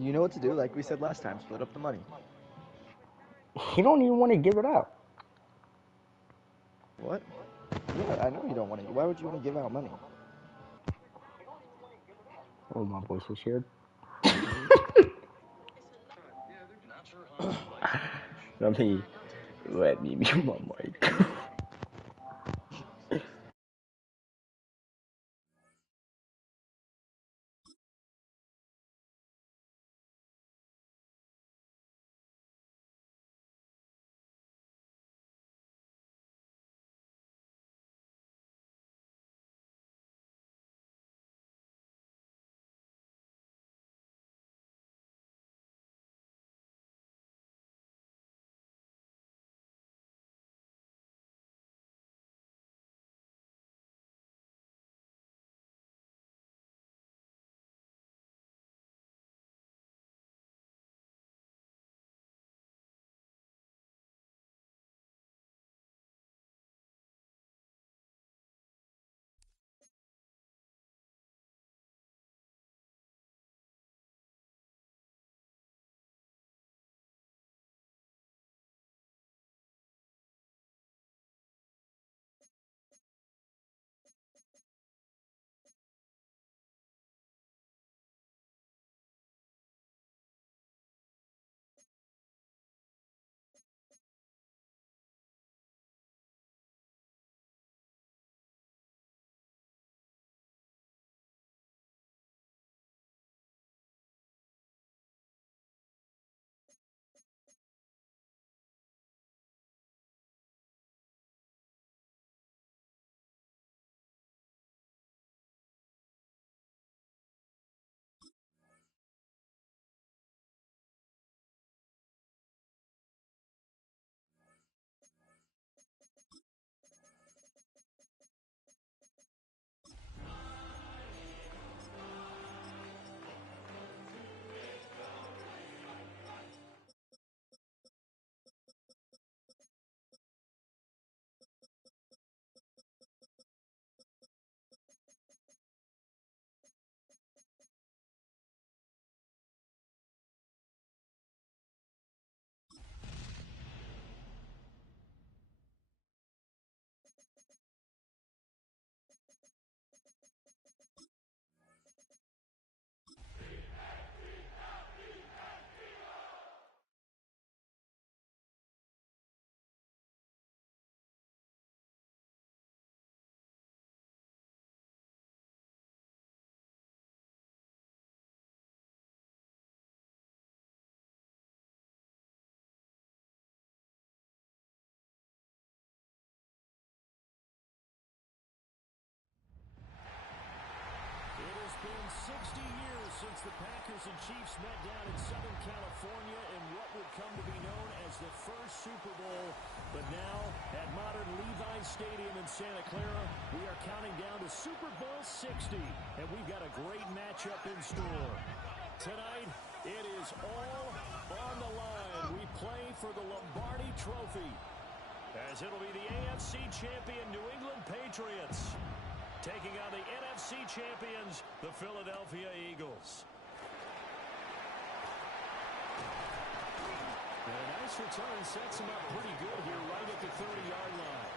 You know what to do, like we said last time. Split up the money. He don't even want to give it out. What? Yeah, I know you don't want to. Why would you want to give out money? Oh, my voice was shared. Let me mute my mic. It has been 60 years since the Packers and Chiefs met down in Southern California in what would come to be known as the first Super Bowl. But now, at modern Levi's Stadium in Santa Clara, we are counting down to Super Bowl 60. And we've got a great matchup in store. Tonight, it is all on the line. We play for the Lombardi Trophy, as it'll be the AFC champion New England Patriots taking on the NFC champions, the Philadelphia Eagles. And a nice return sets him up pretty good here right at the 30-yard line.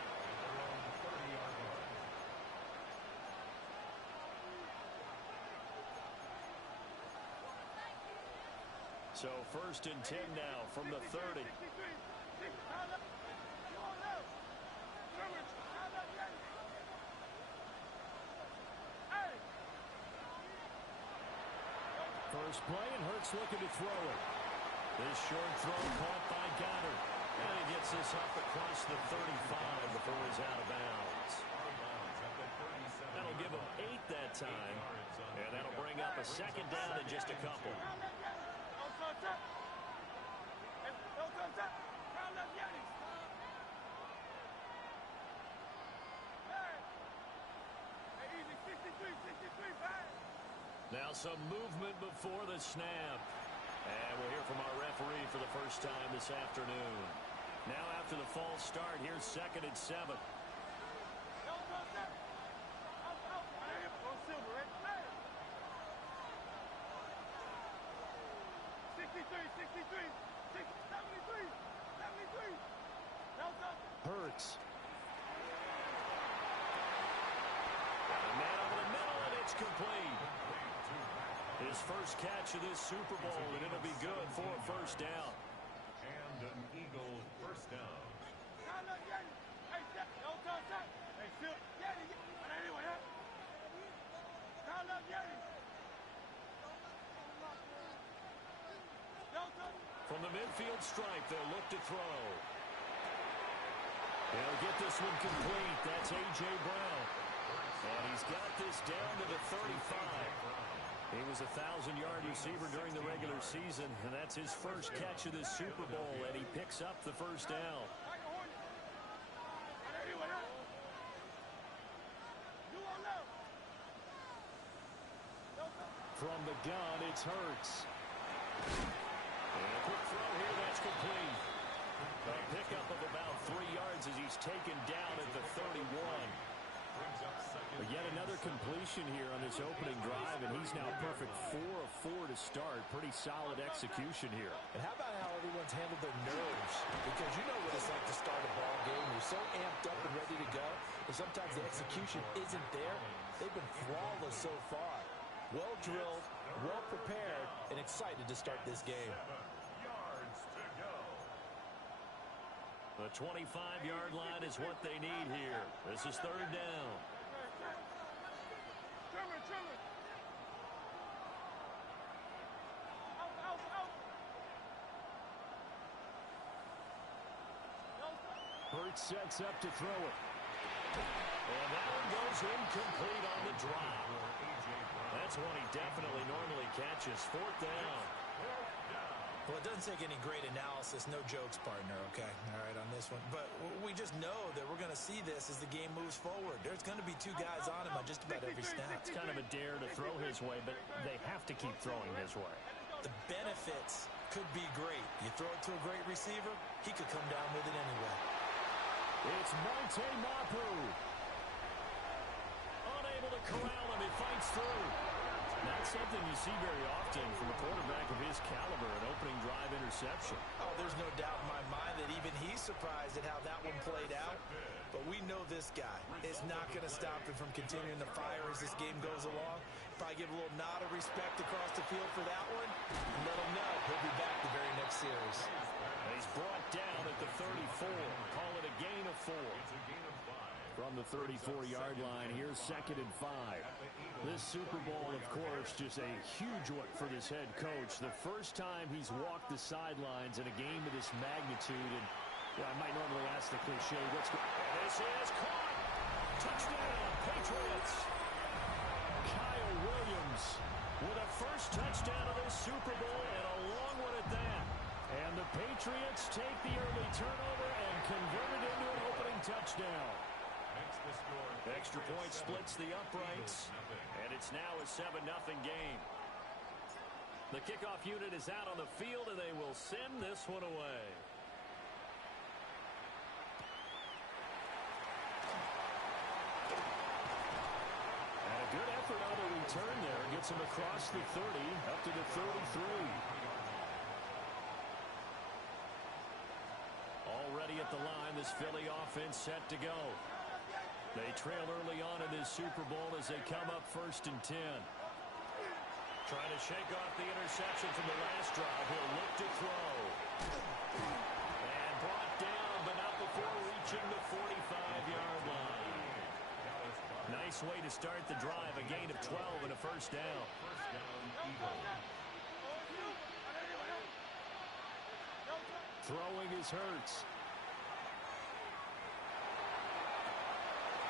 So 1st and 10 now from the 30. First play, and Hurts looking to throw it. This short throw caught by Goddard. And he gets this up across the 35 before he's out of bounds. That'll give him 8 that time. And that'll bring up a 2nd down in just a couple. Now some movement before the snap. And we'll hear from our referee for the first time this afternoon. Now after the false start, here's 2nd and 7. Hurts. And a man over the middle, and it's complete. His first catch of this Super Bowl, and it'll be good for a first down. And an Eagle first down. From the midfield stripe, they'll look to throw. They'll get this one complete. That's A.J. Brown. And he's got this down to the 35. He was a 1,000-yard receiver during the regular season, and that's his first catch of this Super Bowl, and he picks up the first down. From the gun, it's Hurts. And a quick throw here, that's complete. A pickup of about 3 yards as he's taken down at the 31. But yet another completion here on this opening drive, and he's now perfect 4 of 4 to start. Pretty solid execution here. And how about how everyone's handled their nerves? Because you know what it's like to start a ball game. You're so amped up and ready to go, and sometimes the execution isn't there. They've been flawless so far. Well drilled, well prepared, and excited to start this game. The 25-yard line is what they need here. This is third down. Hurts sets up to throw it. And that one goes incomplete on the drop. That's one he definitely normally catches. Fourth down. Well, it doesn't take any great analysis. No jokes, partner, okay? All right, on this one. But we just know that we're going to see this as the game moves forward. There's going to be 2 guys on him on just about every snap. It's kind of a dare to throw his way, but they have to keep throwing his way. The benefits could be great. You throw it to a great receiver, he could come down with it anyway. It's Monte Mapu. Unable to corral him. He fights through. Not something you see very often from a quarterback of his caliber, an opening drive interception. Oh, there's no doubt in my mind that even he's surprised at how that one played out. But we know this guy is not going to stop him from continuing to fire as this game goes along. Probably give a little nod of respect across the field for that one. And let him know he'll be back the very next series. And he's brought down at the 34. Call it a gain of 4. From the 34-yard line, here's 2nd and 5. This Super Bowl, of course, just a huge one for this head coach. The first time he's walked the sidelines in a game of this magnitude. And I might normally ask the cliche, what's going on? This is caught. Touchdown, Patriots. Kyle Williams with a first touchdown of this Super Bowl, and a long one at that. And the Patriots take the early turnover and convert it into an opening touchdown. Extra point splits the uprights, and it's now a 7-0 game. The kickoff unit is out on the field, and they will send this one away. And a good effort on the return there. Gets him across the 30, up to the 33. Already at the line, this Philly offense set to go. They trail early on in this Super Bowl as they come up 1st and 10. Trying to shake off the interception from the last drive. He'll look to throw. And brought down, but not before reaching the 45-yard line. Nice way to start the drive. A gain of 12 and a first down. Throwing is Hurts.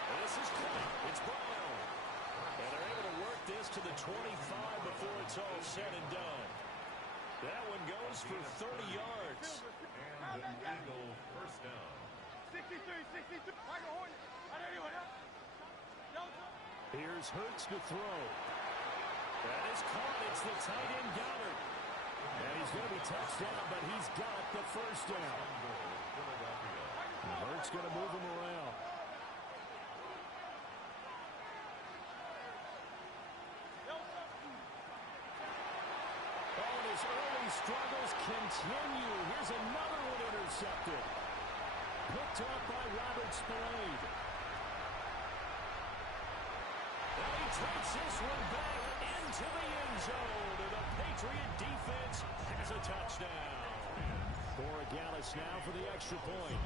And this is caught. It's Brown. And they're able to work this to the 25 before it's all said and done. That one goes for 30 yards. And an Eagle first down. 63. Here's Hurts to throw. That is caught. It's the tight end Goddard. And he's going to be touched down, but he's got the first down. And Hurts going to move him around. Oh, and his early struggles continue. Here's another one intercepted. picked off by Robert Spillane. And he takes this one back into the end zone. And the Patriot defense has a touchdown. Borregales now for the extra point.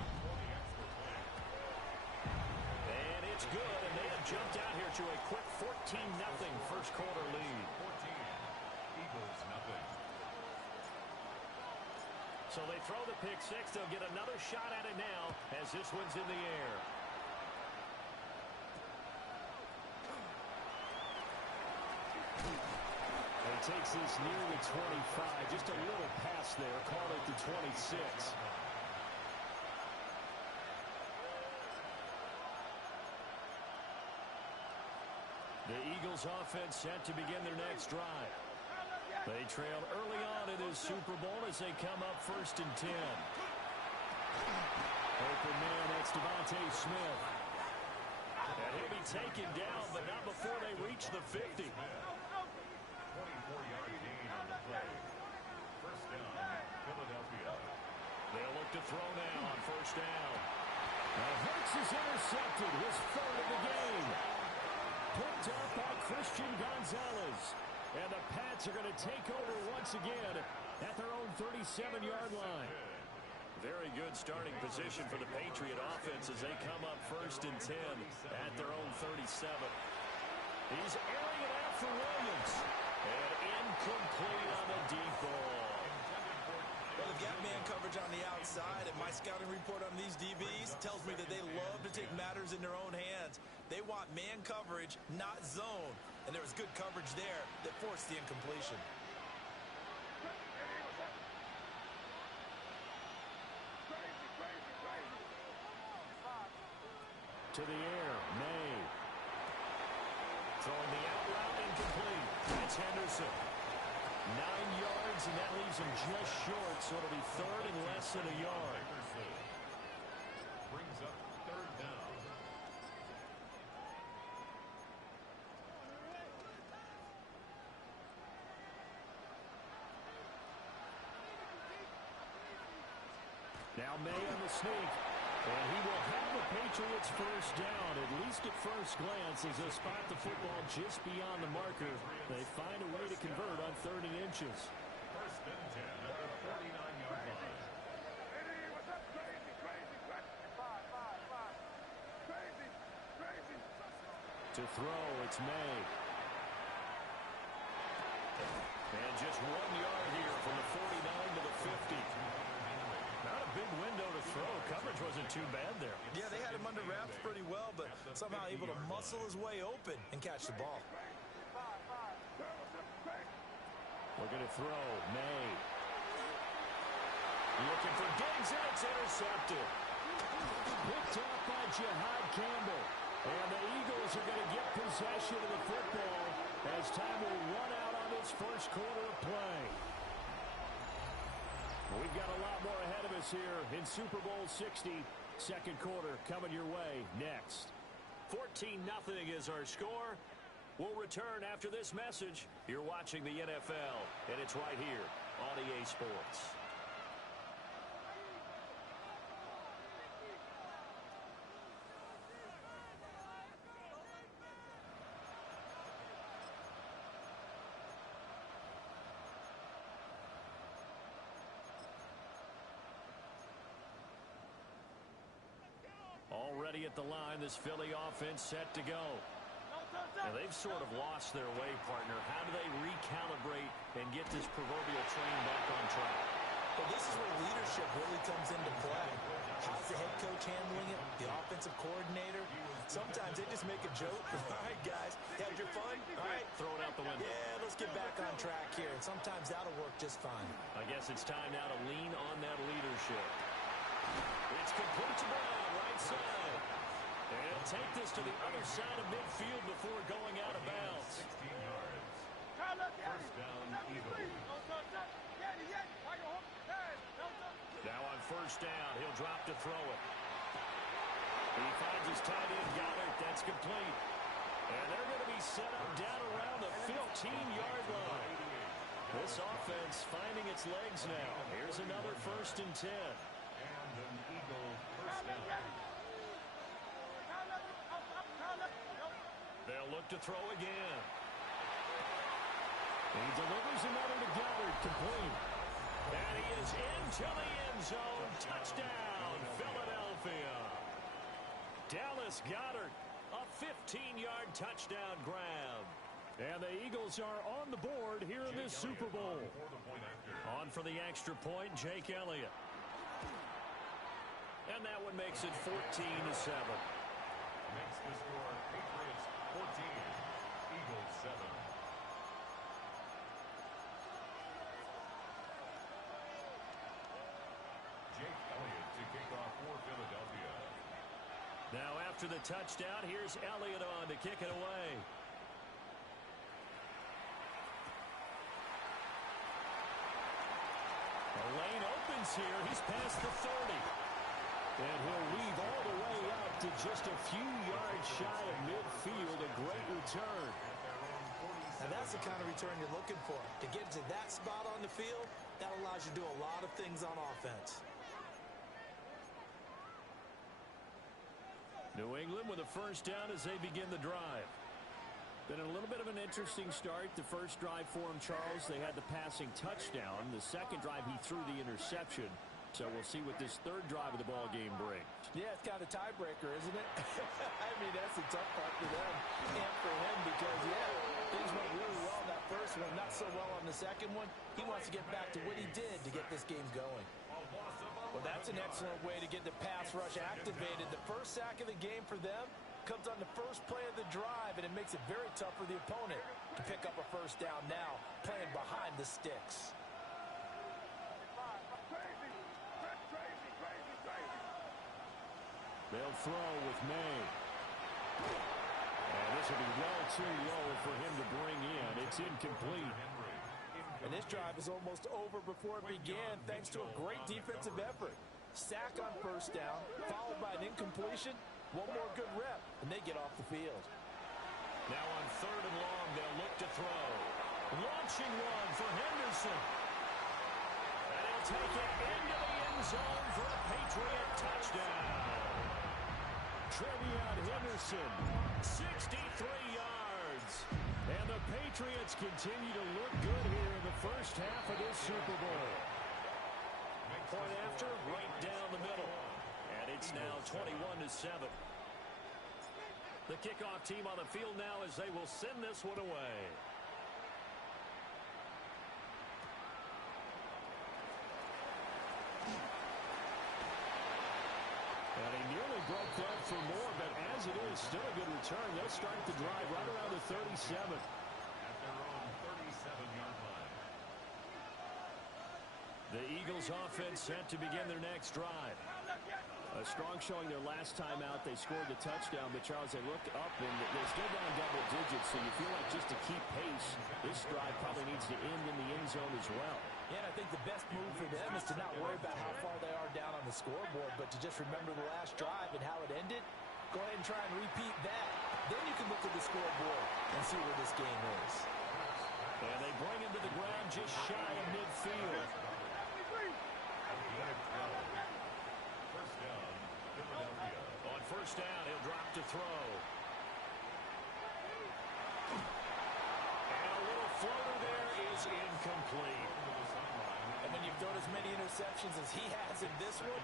And it's good, and they have jumped out here to a quick 14-0 first quarter lead. 14, Eagles nothing. So they throw the pick six. They'll get another shot at it now as this one's in the air. He takes this near the 25. Just a little pass there. Call it the 26. The Eagles offense set to begin their next drive. They trail early on in this Super Bowl as they come up 1st and 10. Open man, that's Devontae Smith. And he'll be taken down, but not before they reach the 50. 24-yard gain on the play. First down, Philadelphia. They'll look to throw now on 1st down. Now Hurts is intercepted, his 3rd of the game. Picked up by Christian Gonzalez. And the Pats are going to take over once again at their own 37-yard line. Very good starting position for the Patriot offense as they come up 1st and 10 at their own 37. He's airing it out for Williams. And incomplete on the deep ball. Well, they've got man coverage on the outside, and my scouting report on these DBs tells me that they love to take matters in their own hands. They want man coverage, not zone. And there was good coverage there that forced the incompletion. To the air, May. Throwing the out route, incomplete. That's Henderson. 9 yards, and that leaves him just short, so it'll be 3rd and less than a yard. Brings up 3rd down. Now May on the sneak. And he will have the Patriots 1st down, at least at first glance, as they spot the football just beyond the marker. They find a way to convert on 3rd and inches. 1st and 10 at the 49-yard line. To throw, it's May. And just 1 yard here from the 49 to the 50. Not a big window to throw. Coverage wasn't too bad there. Yeah, they had him under wraps pretty well, but somehow able to muscle his way open and catch the ball. Looking to throw, May. Looking for Diggs, and it's intercepted. Picked off by Jihad Campbell. And the Eagles are going to get possession of the football as time will run out on this first quarter of play. We've got a lot more ahead of us here in Super Bowl 60. Second quarter coming your way next. 14-0 is our score. We'll return after this message. You're watching the NFL, and it's right here on EA Sports. Already at the line, this Philly offense set to go. And they've sort of lost their way, partner. How do they recalibrate and get this proverbial train back on track? Well, this is where leadership really comes into play. How's the head coach handling it? The offensive coordinator? Sometimes they just make a joke. All right, guys, had your fun? All right. Throw it out the window. Yeah, let's get back on track here. And sometimes that'll work just fine. I guess it's time now to lean on that leadership. It's complete to Brown, right side. And he'll take this to the other side of midfield before going out of bounds. 16 yards. First down, Eagles. Now on first down, he'll drop to throw it. He finds his tight end, Goddard. That's complete. And they're going to be set up down around the 15-yard line. This offense finding its legs now. Here's another 1st and 10. And an Eagle first down. to throw again. He delivers another to Goddard, complete. And he is into the end zone. Touchdown, Philadelphia. Dallas Goedert, a 15-yard touchdown grab. And the Eagles are on the board here in this Super Bowl. On for the extra point, Jake Elliott. And that one makes it 14-7. Makes the score Patriots 14, Eagles 7. Jake Elliott to kick off for Philadelphia. Now after the touchdown, here's Elliott on to kick it away. The lane opens here. He's past the 30. And he'll weave all the way up to just a few yards shy of midfield. A great return. Now that's the kind of return you're looking for. To get to that spot on the field, that allows you to do a lot of things on offense. New England with a first down as they begin the drive. Been a little bit of an interesting start. The first drive for him, Charles, they had the passing touchdown. The second drive, he threw the interception. So we'll see what this third drive of the ball game brings. Yeah, it's kind of a tiebreaker, isn't it? I mean, that's the tough part for them and for him because, yeah, things went really well in that first one, not so well on the second one. He wants to get back to what he did to get this game going. Well, that's an excellent way to get the pass rush activated. The first sack of the game for them comes on the first play of the drive, and it makes it very tough for the opponent to pick up a first down now, playing behind the sticks. They'll throw with May. And this will be well too low for him to bring in. It's incomplete. And this drive is almost over before it began thanks to a great defensive effort. Sack on first down, followed by an incompletion. One more good rep, and they get off the field. Now on third and long, they'll look to throw. Launching one for Henderson. And he'll take it into the end zone for a Patriot touchdown. Trevion Henderson, 63 yards. And the Patriots continue to look good here in the first half of this Super Bowl. Point after, right down the middle. And it's now 21-7. The kickoff team on the field now as they will send this one away. And he nearly broke that for more, but as it is, still a good return. They'll start the drive right around the 37. At their own 37-yard line. The Eagles offense set to begin their next drive. A strong showing their last time out. They scored the touchdown, but Charles, they look up and they're still down double digits, so you feel like just to keep pace, this drive probably needs to end in the end zone as well. Yeah, and I think the best move for them is to not worry about how far they are down on the scoreboard, but to just remember the last drive and how it ended. Go ahead and try and repeat that. Then you can look at the scoreboard and see where this game is. And they bring him to the ground just shy of midfield. First down, Philadelphia. On first down, he'll drop to throw. And a little floater there is incomplete. And when you've thrown as many interceptions as he has in this one,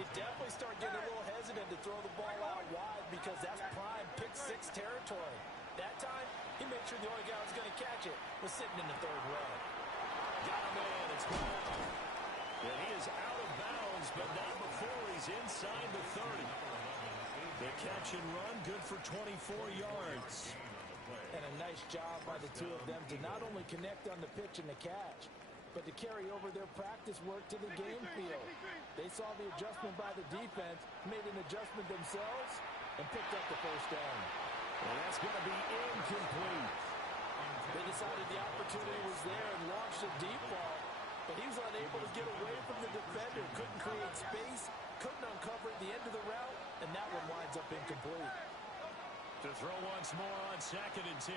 you definitely start getting a little hesitant to throw the ball out wide because that's prime pick-six territory. That time, he made sure the only guy who was going to catch it was sitting in the third row. Got him in. It's gone. And he is out of bounds, but not before he's inside the 30. The catch and run, good for 24 yards. And a nice job by the two of them to not only connect on the pitch and the catch, but to carry over their practice work to the game field. They saw the adjustment by the defense, made an adjustment themselves, and picked up the first down. And that's going to be incomplete. They decided the opportunity was there and launched a deep ball, but he was unable to get away from the defender, couldn't create space, couldn't uncover at the end of the route, and that one winds up incomplete. To throw once more on 2nd and 10.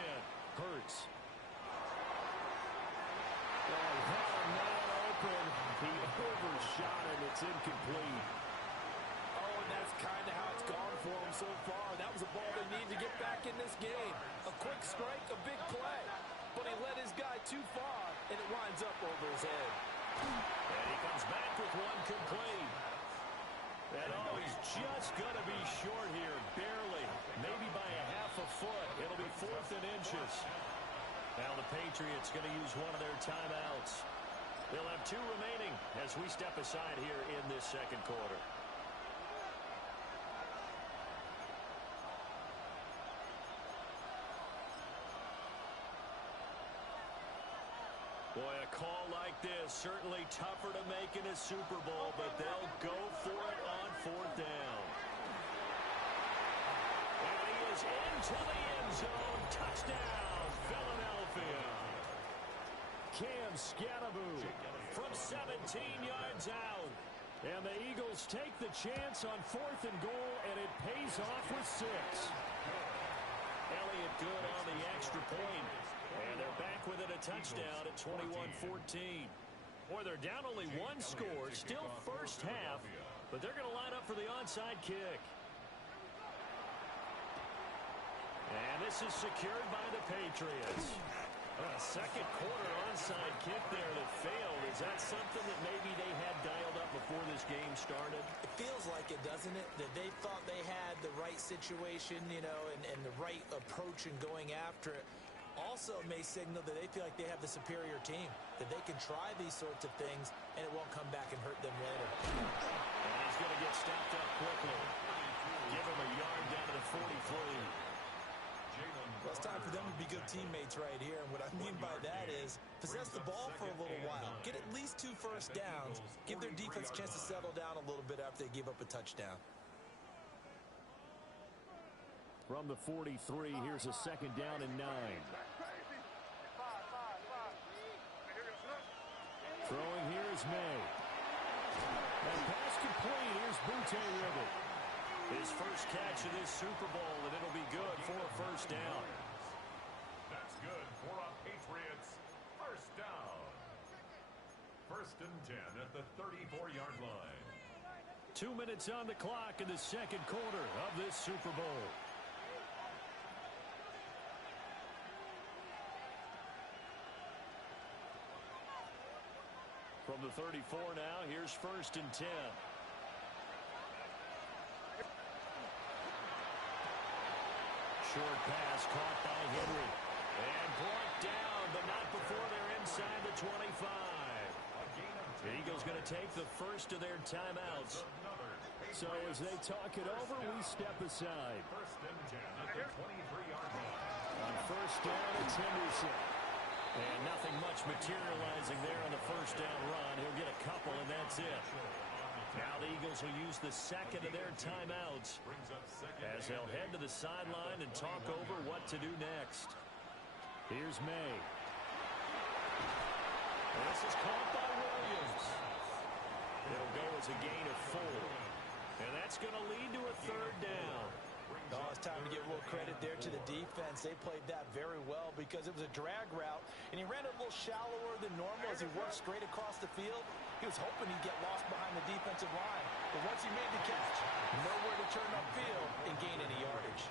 Hurts. Oh, had a man open. He overshot it. It's incomplete. Oh, and that's kind of how it's gone for them so far. That was a ball they need to get back in this game. A Quick strike, a big play. But he led his guy too far, and it winds up over his head. And he comes back with one complete. And oh, he's just going to be short here, barely. Maybe by a half a foot. It'll be 4th and inches. Now the Patriots going to use one of their timeouts. They'll have 2 remaining as we step aside here in this second quarter. Boy, a call like this, certainly tougher to make in a Super Bowl, but they'll go for it on 4th down. And he is into the end zone. Touchdown, Philadelphia. Cam Scatteraboo from 17 yards out. And the Eagles take the chance on 4th and goal, and it pays off with 6. Elliott good on the extra point. And they're back within a touchdown at 21-14. Boy, they're down only 1 score, still first half, but they're going to line up for the onside kick. And this is secured by the Patriots. A second quarter onside kick there that failed. Is that something that maybe they had dialed up before this game started? It feels like it, doesn't it? That they thought they had the right situation, you know, and the right approach in going after it. Also may signal that they feel like they have the superior team, that they can try these sorts of things, and it won't come back and hurt them later. And he's going to get stopped up quickly. Give him a yard down to the 43. Well, it's time for them to be good teammates right here, and what I mean by that is possess the ball for a little while, get at least 2 first downs, give their defense a chance to settle down a little bit after they give up a touchdown. From the 43, here's a second down and 9. Throwing here is May. And pass complete. Here's Butte with it. His first catch of this Super Bowl, and it'll be good for a first down. That's good for a Patriots first down. 1st and 10 at the 34-yard line. 2 minutes on the clock in the second quarter of this Super Bowl. From the 34 now, here's 1st and 10. Short pass caught by Henry. And brought down, but not before they're inside the 25. The Eagles going to take the first of their timeouts. So as they talk it over, we step aside. 1st and 10 at the 23-yard line. On 1st down, it's Henderson. And nothing much materializing there on the first down run. He'll get a couple, and that's it. Now the Eagles will use the second of their timeouts as they'll head to the sideline and talk over what to do next. Here's May. And this is caught by Williams. It'll go as a gain of 4. And that's going to lead to a 3rd down. Oh, it's time to give a little credit there to the defense. They played that very well because it was a drag route, and he ran it a little shallower than normal as he worked straight across the field. He was hoping he'd get lost behind the defensive line. But once he made the catch, nowhere to turn upfield and gain any yardage.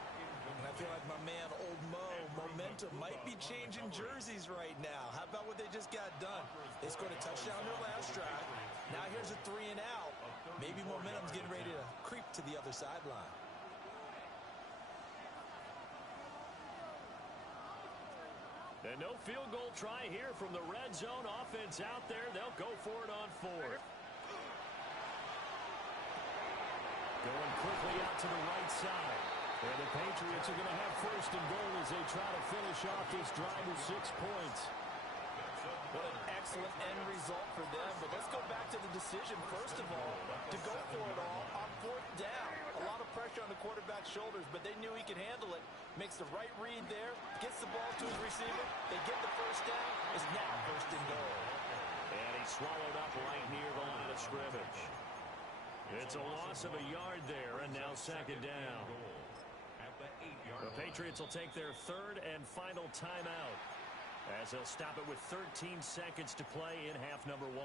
And I feel like my man, Old Mo, momentum might be changing jerseys right now. How about what they just got done? They scored a touchdown their last drive. Now here's a 3 and out. Maybe momentum's getting ready to creep to the other sideline. And no field goal try here from the red zone offense out there. They'll go for it on 4th. Going quickly out to the right side. And the Patriots are going to have 1st and goal as they try to finish off this drive with 6 points. What an excellent end result for them. But let's go back to the decision, first of all, to go for it all on 4th down. A lot of pressure on the quarterback's shoulders, but they knew he could handle it. Makes the right read there, gets the ball to his receiver. They get the first down. It's now 1st and goal. And he swallowed up right near the line of scrimmage. It's a loss of a yard there, and now 2nd down. The Patriots will take their 3rd and final timeout as they'll stop it with 13 seconds to play in half number 1.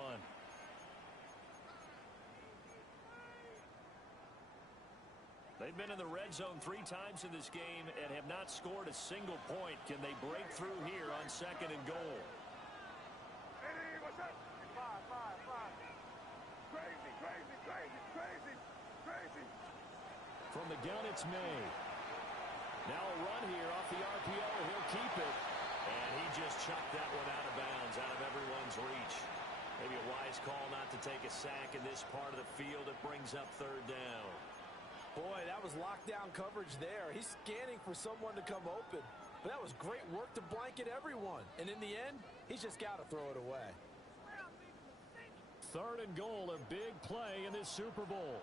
They've been in the red zone 3 times in this game and have not scored a single point. Can they break through here on 2nd and goal? Hey, what's up? Five. Crazy. From the gun, it's May. Now a run here off the RPO. He'll keep it. And he just chucked that one out of bounds, out of everyone's reach. Maybe a wise call not to take a sack in this part of the field. It brings up 3rd down. Boy, that was lockdown coverage there. He's scanning for someone to come open. But that was great work to blanket everyone. And in the end, he's just got to throw it away. 3rd and goal, a big play in this Super Bowl.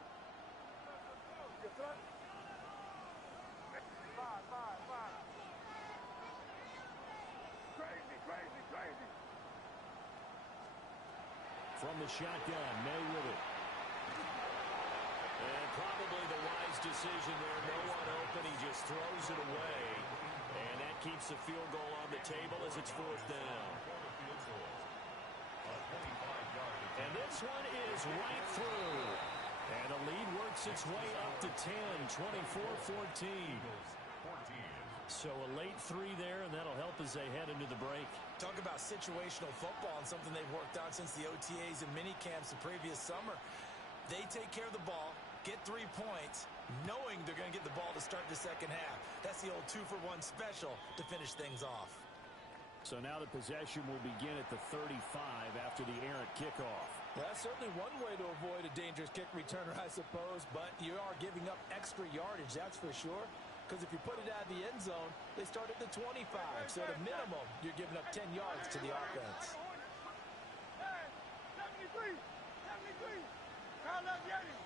Five. Crazy. From the shotgun, May with it. And probably the wise decision there. No one open. He just throws it away. And that keeps the field goal on the table as it's 4th down. And this one is right through. And the lead works its way up to 10, 24-14. So a late 3 there, and that'll help as they head into the break. Talk about situational football and something they've worked on since the OTAs and mini camps the previous summer. They take care of the ball, get 3 points, knowing they're going to get the ball to start the second half. That's the old 2-for-1 special to finish things off. So now the possession will begin at the 35 after the errant kickoff. Well, that's certainly one way to avoid a dangerous kick returner, I suppose, but you are giving up extra yardage, that's for sure. Because if you put it out of the end zone, they start at the 25. So at a minimum, you're giving up 10 yards to the offense. Hey, 73. Call up Yeti.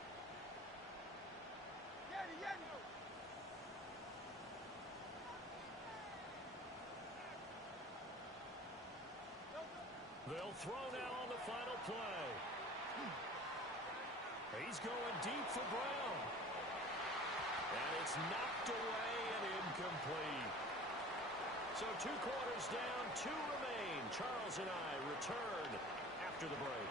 They'll throw now on the final play. He's going deep for Brown. And it's knocked away and incomplete. So 2 quarters down, 2 remain. Charles and I return after the break.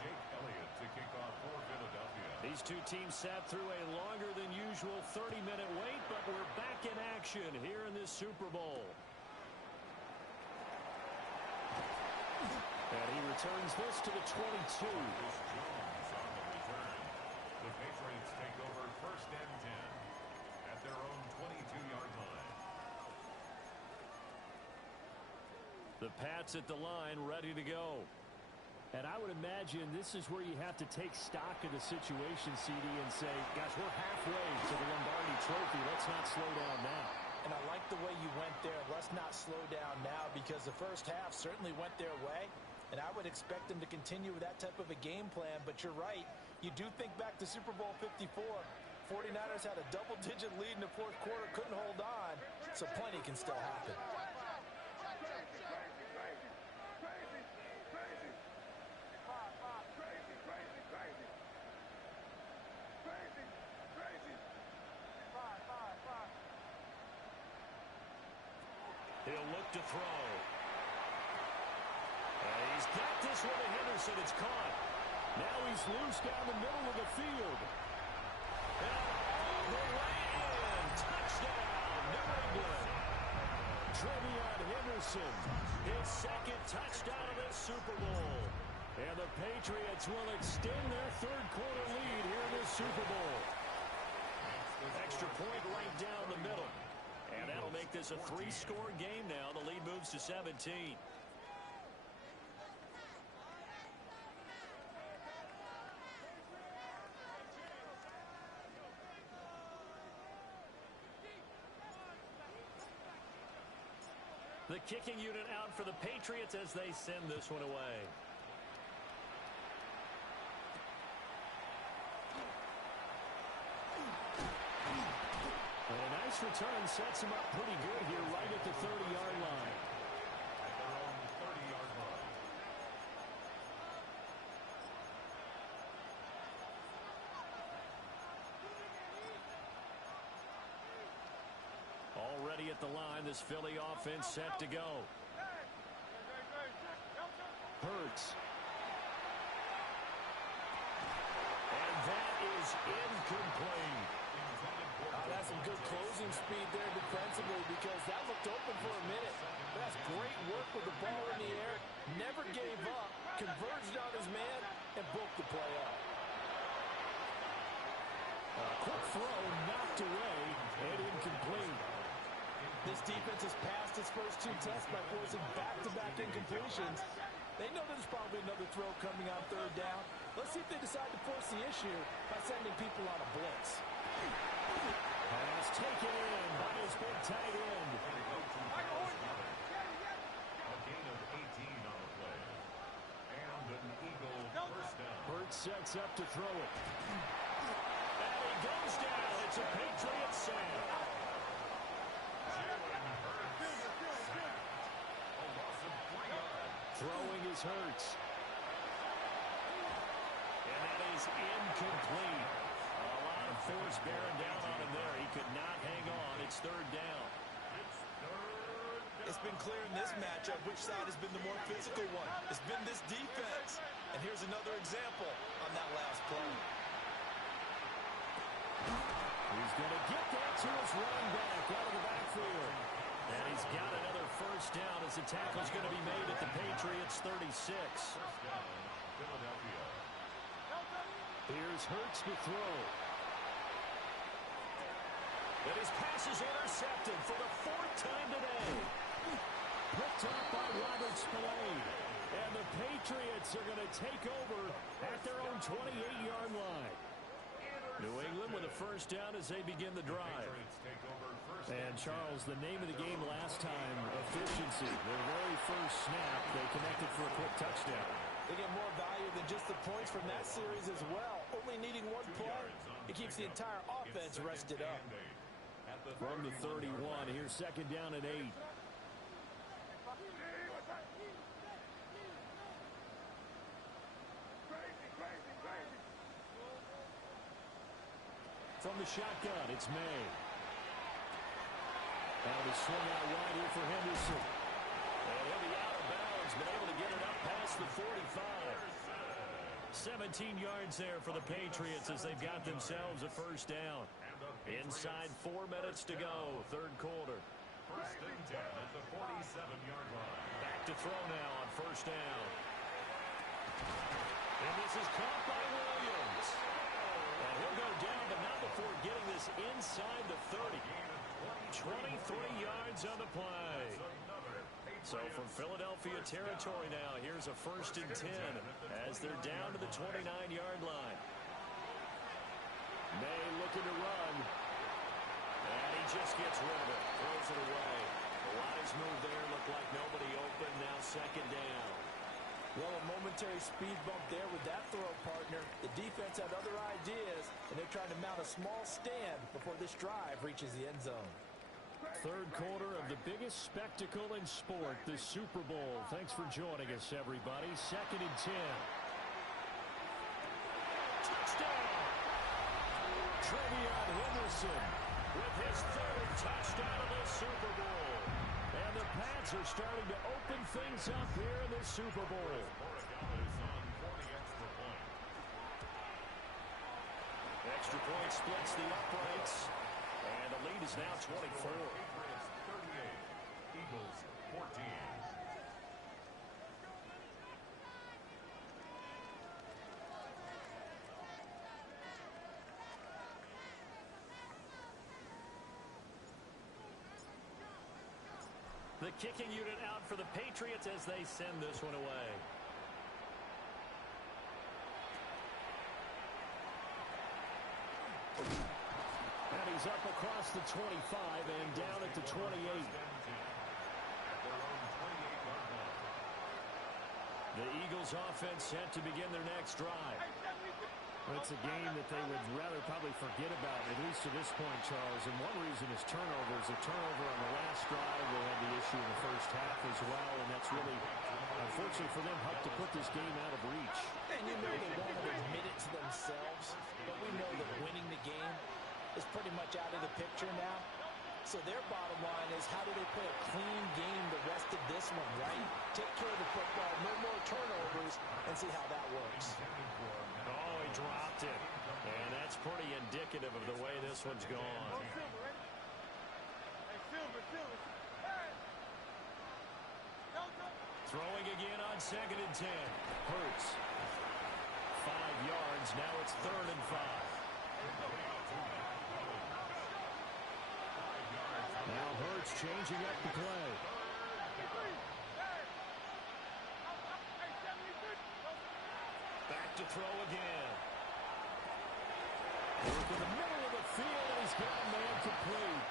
Jake Elliott to kick off for Philadelphia. These 2 teams sat through a longer than usual 30-minute wait, but we're back in action here in this Super Bowl. And he returns this to the 22. Jones on the return. The Patriots take over 1st and 10 at their own 22-yard line. The Pats at the line, ready to go. And I would imagine this is where you have to take stock of the situation, CD, and say, gosh, we're halfway to the Lombardi Trophy. Let's not slow down now. And I like the way you went there. Let's not slow down now, because the first half certainly went their way. And I would expect them to continue with that type of a game plan. But you're right. You do think back to Super Bowl 54. 49ers had a double-digit lead in the 4th quarter, couldn't hold on. So plenty can still happen. He'll look to throw. And he's got this one to Henderson. It's caught. Now he's loose down the middle of the field. And all the way in. Touchdown, New England. Trevion Henderson, his 2nd touchdown of this Super Bowl. And the Patriots will extend their 3rd quarter lead here in this Super Bowl. Extra point right down the middle. And that'll make this a 3-score game now. The lead moves to 17. The kicking unit out for the Patriots as they send this one away. And a nice return sets him up pretty good here right at the 30-yard line. At their own 30-yard line. Already at the line, this Philly offense set to go. Hurts. is incomplete. That's some good closing speed there defensively because that looked open for a minute. That's great work with the ball in the air. Never gave up, converged on his man, and broke the play up. Quick throw knocked away and incomplete. This defense has passed its first two tests by forcing back-to-back incompletions. They know there's probably another throw coming on third down. Let's see if they decide to force the issue by sending people on a blitz. Pass taken in by his big tight end. A gain of 18 on the play. And an Eagle first down. Hurts sets up to throw it. And he goes down. It's a Patriot sack. Throwing is Hurts. And that is incomplete. A lot of force bearing down on him there. He could not hang on. It's third down. It's been clear in this matchup which side has been the more physical one. It's been this defense. And here's another example on that last play. He's going to get that to his running back out of the backfield. And he's got another first down as the tackle's going to be made at the Patriots 36. Philadelphia. Here's Hurts to throw. And his pass is intercepted for the fourth time today. Picked up by Robert Spillane. And the Patriots are going to take over at their own 28-yard line. New England with a first down as they begin the drive. And Charles, the name of the game last time, efficiency. Their very first snap, they connected for a quick touchdown. They get more value than just the points from that series as well. Only needing one play, it keeps the entire offense rested up. From the 31, here's second down and 8. From the shotgun, it's May. And a swing out wide here for Henderson. And he'll be out of bounds, but able to get it up past the 45. 17 yards there for the Patriots as they've got themselves a first down. Inside 4 minutes to go, third quarter. First and 10 at the 47-yard line. Back to throw now on first down. And this is caught by Williams. And he'll go down, but not before getting this inside the 30. 23 yards on the play. So from Philadelphia territory now, here's a first and 10 as they're down to the 29-yard line. May looking to run. And he just gets rid of it. Throws it away. A wise move there. Looked like nobody open. Now second down. Well, a momentary speed bump there with that throw, partner. The defense had other ideas, and they're trying to mount a small stand before this drive reaches the end zone. Third quarter of the biggest spectacle in sport, the Super Bowl. Thanks for joining us, everybody. Second and 10. Touchdown! Trevion Henderson with his third touchdown of the Super Bowl. And the Pats are starting to open things up here in the Super Bowl. Extra point splits the uprights. And the lead is now 24. Patriots 38, Eagles 14. The kicking unit out for the Patriots as they send this one away. And he's up across the 25 and down at the 28. The Eagles offense set to begin their next drive. It's a game that they would rather probably forget about, at least to this point, Charles. And one reason is turnovers. A turnover on the last drive. They had the issue in the first half as well. And that's really, unfortunately for them, helped to put this game out of reach. And you know they won't admit it to themselves, but we know that winning the game is pretty much out of the picture now. So their bottom line is, how do they play a clean game the rest of this one, right? Take care of the football, no more turnovers, and see how that works. Oh, he dropped it. And that's pretty indicative of the way this one's gone. No Silver, ready? Hey, Silver. Hey! Don't. Throwing again on 2nd and 10. Hurts. 5 yards. Now it's 3rd and 5. Now Hurts changing up the play. Back to throw again. Work in the middle of the field, and he's got a man complete.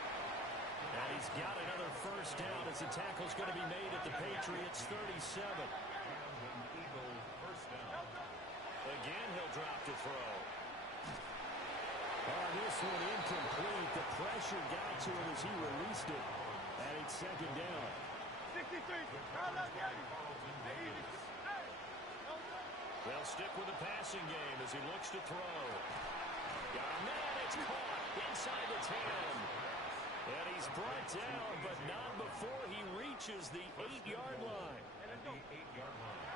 And he's got another first down as the tackle's going to be made at the Patriots' 37. Again, he'll drop to throw. This one incomplete. The pressure got to him as he released it. And it's 2nd down. 63. They'll stick with the passing game as he looks to throw. Got a man, it's caught inside the 10. And he's brought down, but not before he reaches the 8-yard line. At the 8-yard line.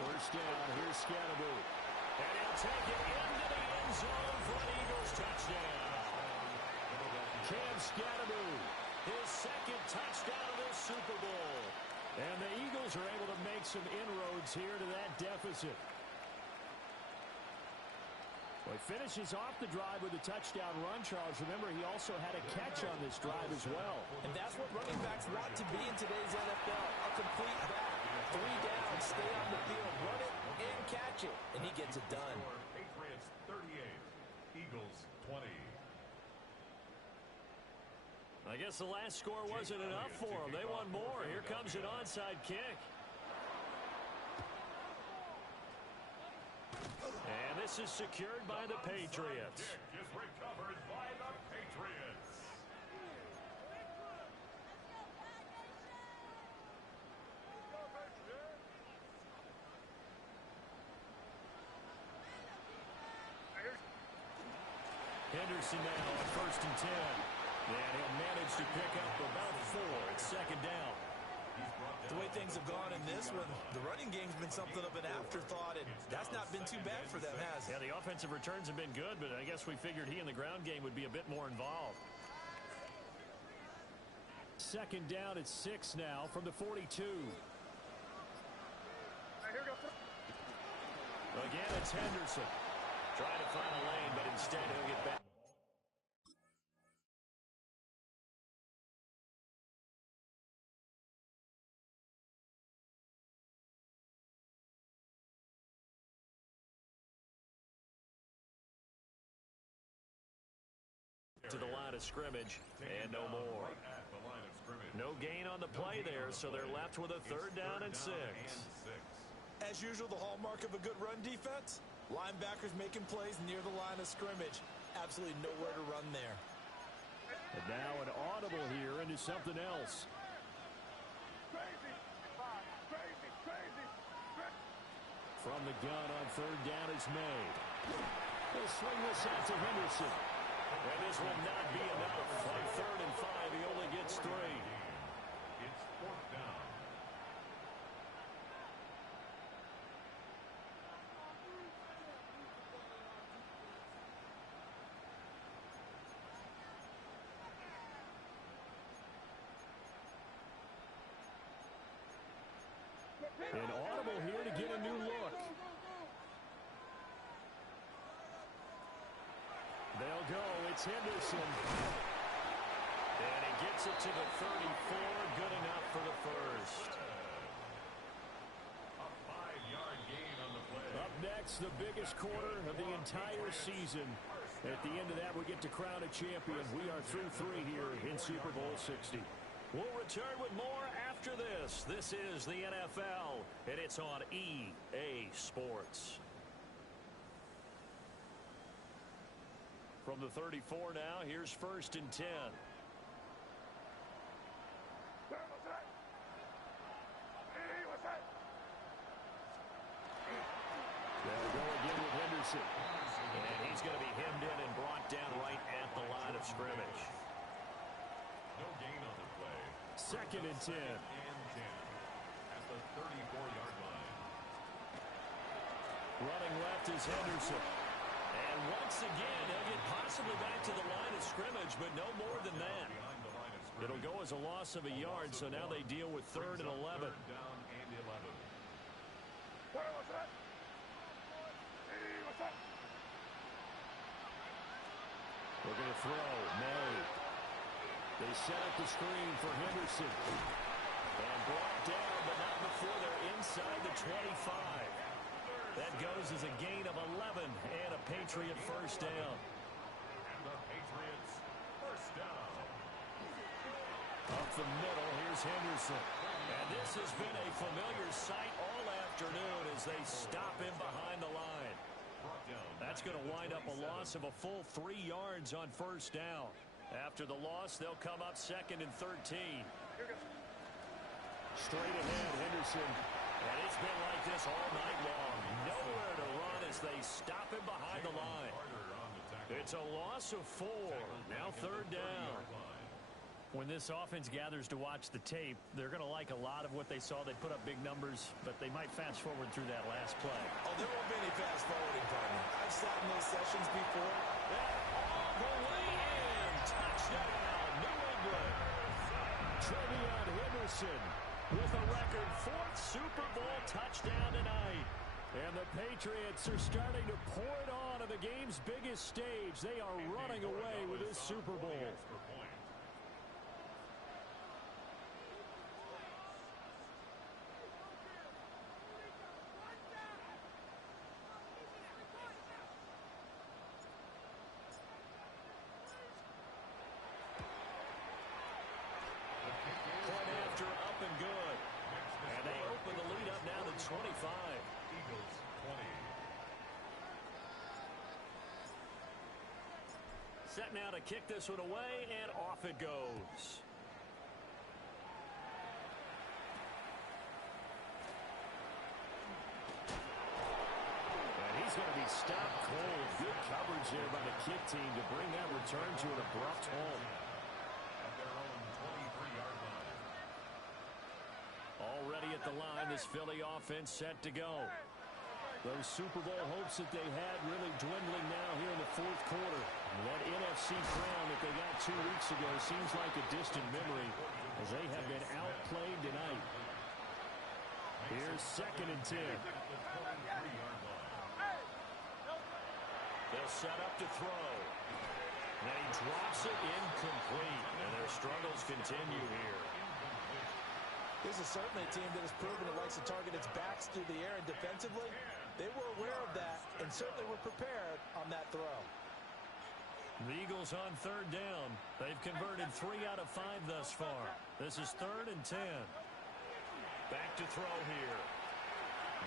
First down, here's Scatterbo. And he'll take it into the end zone for an Eagles touchdown. Cam Scatterbo, his 2nd touchdown of this Super Bowl. And the Eagles are able to make some inroads here to that deficit. Well, he finishes off the drive with a touchdown run, Charles. Remember, he also had a catch on this drive as well. And that's what running backs want to be in today's NFL. A complete back. 3 down, stay on the field, run it, and catch it. And he gets it done. Patriots 38, Eagles 20. I guess the last score wasn't enough for them. They want more. Here comes an onside kick. And this is secured by the Patriots. Kick is recovered by the Patriots. Henderson now on 1st and 10. And he'll manage to pick up about 4. It's 2nd down. The way things have gone in this one, the running game's been something of an afterthought, and that's not been too bad for them, has it? Yeah, the offensive returns have been good, but I guess we figured he in the ground game would be a bit more involved. 2nd down at 6 now from the 42. Again, it's Henderson. Trying to find a lane, but instead he'll get back. To the line of scrimmage, and no more. No gain on the play there, so they're left with a 3rd down and 6. As usual, the hallmark of a good run defense, linebackers making plays near the line of scrimmage. Absolutely nowhere to run there. And now an audible here into something else. From the gun on 3rd down is made. He'll swing this out to Henderson. And this will not be enough. On 3rd and 5, he only gets 3. It's 4th down. An audible here to get a new look. They'll go. It's Henderson. And he gets it to the 34. Good enough for the first. A 5-yard gain on the play. Up next, the biggest quarter of the entire season. At the end of that, we get to crown a champion. We are through 3 here in Super Bowl 60. We'll return with more after this. This is the NFL, and it's on EA Sports. From the 34 now, here's 1st and 10. They'll go again with Henderson. And he's going to be hemmed in and brought down right at the line of scrimmage. No gain on the play. Second and 10. And 10 at the 34-yard line. Running left is Henderson. And once again, he'll get possibly back to the line of scrimmage, but no more than that. Behind the line of scrimmage. It'll go as a loss of a yard, so now they deal with 3rd and 11. Third down and 11. Looking to throw. May. They set up the screen for Henderson. And brought down, but not before they're inside the 25. That goes as a gain of 11 and a Patriot first down. And the Patriots first down. Up the middle, here's Henderson. And this has been a familiar sight all afternoon as they stop him behind the line. That's going to wind up a loss of a full 3 yards on first down. After the loss, they'll come up 2nd and 13. Straight ahead, Henderson. And it's been like this all night long. Nowhere to run as they stop him behind the line. It's a loss of 4. Now 3rd down. When this offense gathers to watch the tape, they're going to like a lot of what they saw. They put up big numbers, but they might fast forward through that last play. Oh, there won't be any fast forwarding, partner. I've sat in those sessions before. That all the way in. Touchdown, New England. Trevion Henderson with a record 4th Super Bowl touchdown tonight. And the Patriots are starting to pour it on the game's biggest stage. They are running away with this Super Bowl. Good. And they open the lead up now to 25. Eagles 20. Set now to kick this one away, and off it goes. And he's going to be stopped cold. Good coverage there by the kick team to bring that return to an abrupt halt. At their own 23-yard line. Already at the line, this Philly offense set to go. Those Super Bowl hopes that they had really dwindling now here in the 4th quarter. That NFC crown that they got 2 weeks ago seems like a distant memory as they have been outplayed tonight. Here's 2nd and 10. They'll set up to throw. And he drops it incomplete. And their struggles continue here. This is certainly a team that has proven it likes to target its backs through the air, and defensively, they were aware of that and certainly were prepared on that throw. The Eagles on 3rd down. They've converted 3 out of 5 thus far. This is 3rd and 10. Back to throw here.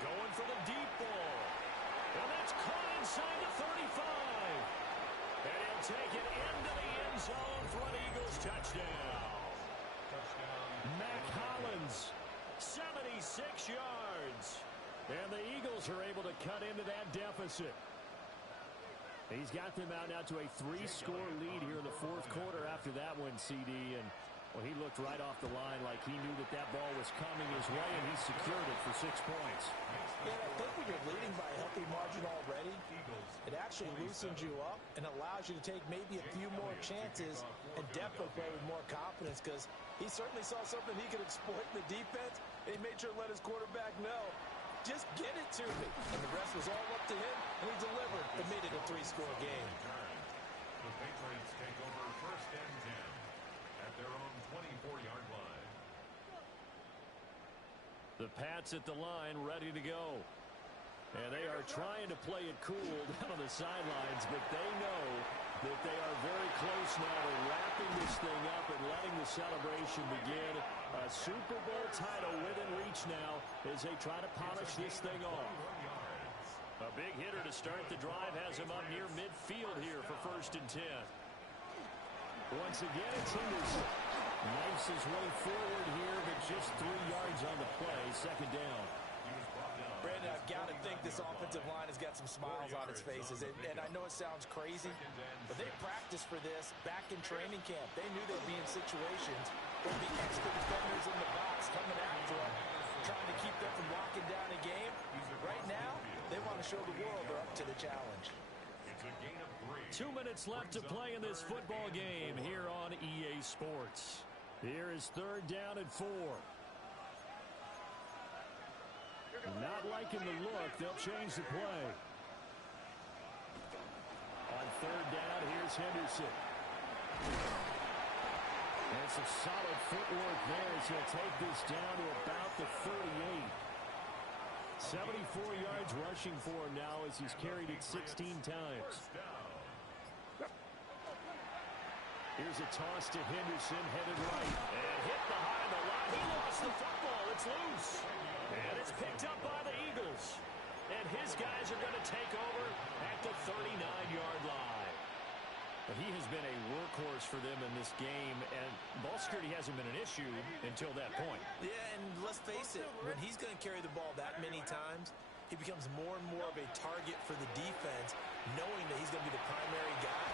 Going for the deep ball. And that's caught inside the 35. And he'll take it into the end zone for an Eagles touchdown. Mac Hollins, 76 yards. And the Eagles are able to cut into that deficit. He's got them out now to a 3-score lead here in the 4th quarter after that one, CD. And, well, he looked right off the line like he knew that that ball was coming his way, and he secured it for 6 points. And I think when you're leading by a healthy margin already, it actually loosens you up and allows you to take maybe a few more chances and definitely play with more confidence, because he certainly saw something he could exploit in the defense, and he made sure to let his quarterback know, just get it to me. And the rest was all up to him, and he delivered and made it a 3-score game. The Patriots take over 1st and 10 at their own 24-yard line. The Pats at the line ready to go. And they are trying to play it cool down on the sidelines, but they know that they are very close now to wrapping this thing up and letting the celebration begin. A Super Bowl title within reach now as they try to polish this thing off. A big hitter to start the drive has him up near midfield here for 1st and 10. Once again, it's Henderson. Knifes his way forward here, but just 3 yards on the play. 2nd down. Brandon, Brandon, I've got to think this offensive line has got some smiles on its faces. And I know it sounds crazy, but they practiced for this back in training camp. They knew they'd be in situations where the extra defenders in the box coming after them, trying to keep them from locking down a game. Right now, they want to show the world they're up to the challenge. 2 minutes left to play in this football game here on EA Sports. Here is 3rd down and 4. Not liking the look. They'll change the play. On 3rd down, here's Henderson. And some solid footwork there as he'll take this down to about the 38. 74 yards rushing for him now as he's carried it 16 times. Here's a toss to Henderson, headed right. And hit behind the line. He lost the football. It's loose. And it's picked up by the Eagles. And his guys are going to take over at the 39-yard line. But he has been a workhorse for them in this game, and ball security hasn't been an issue until that point. Yeah, and let's face it, when he's going to carry the ball that many times, he becomes more and more of a target for the defense, knowing that he's going to be the primary guy.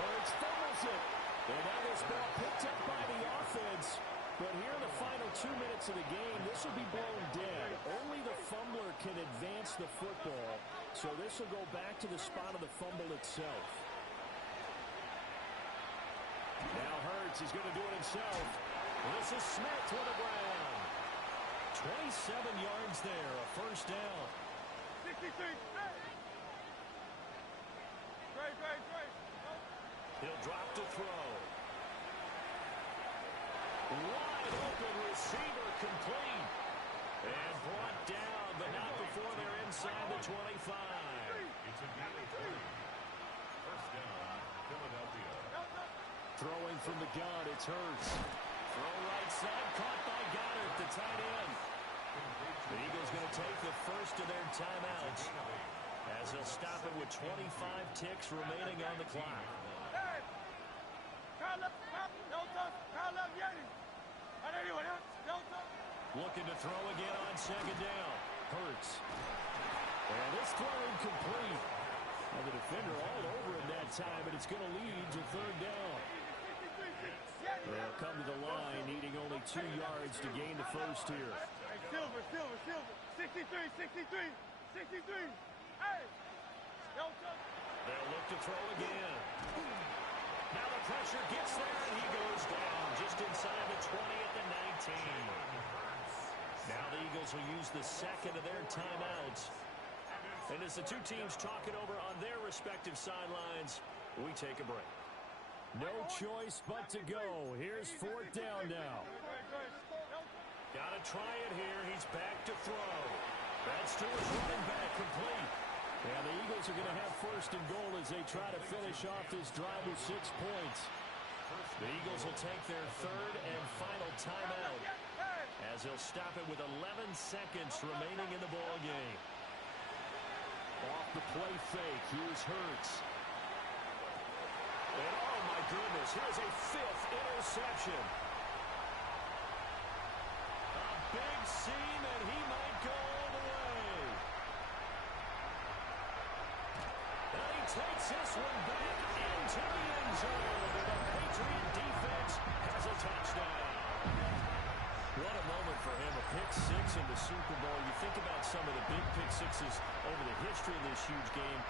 Hurts fumbles it. And now this ball picked up by the offense. But here in the final 2 minutes of the game, this will be blown dead. Only the fumbler can advance the football. So this will go back to the spot of the fumble itself. Now Hurts is going to do it himself. This is Smith with a ground. 27 yards there, a first down. 63. Great. He'll drop to throw. Wide open receiver complete. And brought down, but not before they're inside the 25. It's a gain of 3. First down, Philadelphia. Throwing from the gun, it's Hurts. Throw right side, caught by Goddard, the tight end. The Eagles going to take the first of their timeouts as they'll stop it with 25 ticks remaining on the clock. Looking to throw again on 2nd down. Hurts. And this throw incomplete. Now the defender all over him that time, but it's going to lead to 3rd down. They'll come to the line, needing only 2 yards to gain the first here. Silver. 63. Hey! They'll look to throw again. Now the pressure gets there, and he goes down just inside the 20 at the 19. Now the Eagles will use the second of their timeouts. And as the two teams talk it over on their respective sidelines, we take a break. No choice but to go. Here's 4th down now. Got to try it here. He's back to throw. That's to his running back, complete. And the Eagles are going to have 1st and goal as they try to finish off this drive with 6 points. The Eagles will take their 3rd and final timeout as they'll stop it with 11 seconds remaining in the ball game. Off the play fake, here's Hurts. And oh my goodness, here's a 5th interception. A big seam, and he might go all the way. And he takes this one back into the end zone. The Patriot defense has a touchdown. What a moment for him, a pick 6 in the Super Bowl. You think about some of the big pick 6s over the history of this huge game.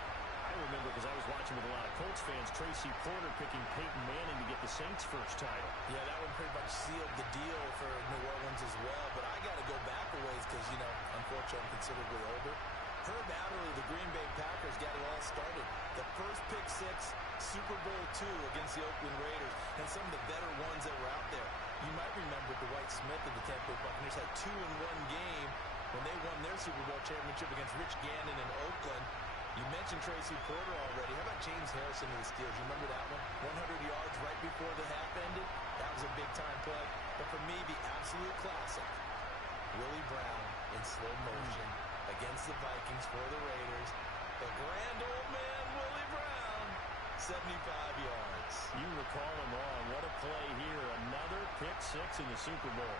I remember, because I was watching with a lot of Colts fans, Tracy Porter picking Peyton Manning to get the Saints' first title. Yeah, that one pretty much sealed the deal for New Orleans as well. But I got to go back a ways because, unfortunately, I'm considerably older. Herb Adderley, the Green Bay Packers, got it all started. The first pick 6, Super Bowl II against the Oakland Raiders, and some of the better ones that were out there. You might remember Dwight Smith of the Tampa Bay Buccaneers had 2 in one game when they won their Super Bowl championship against Rich Gannon in Oakland. You mentioned Tracy Porter already. How about James Harrison of the Steelers? You remember that one? 100 yards right before the half ended. That was a big-time play. But for me, the absolute classic, Willie Brown in slow motion against the Vikings for the Raiders. The grand old man, Willie Brown, 75 yards. You recall him wrong. What a play here. Another pick 6 in the Super Bowl.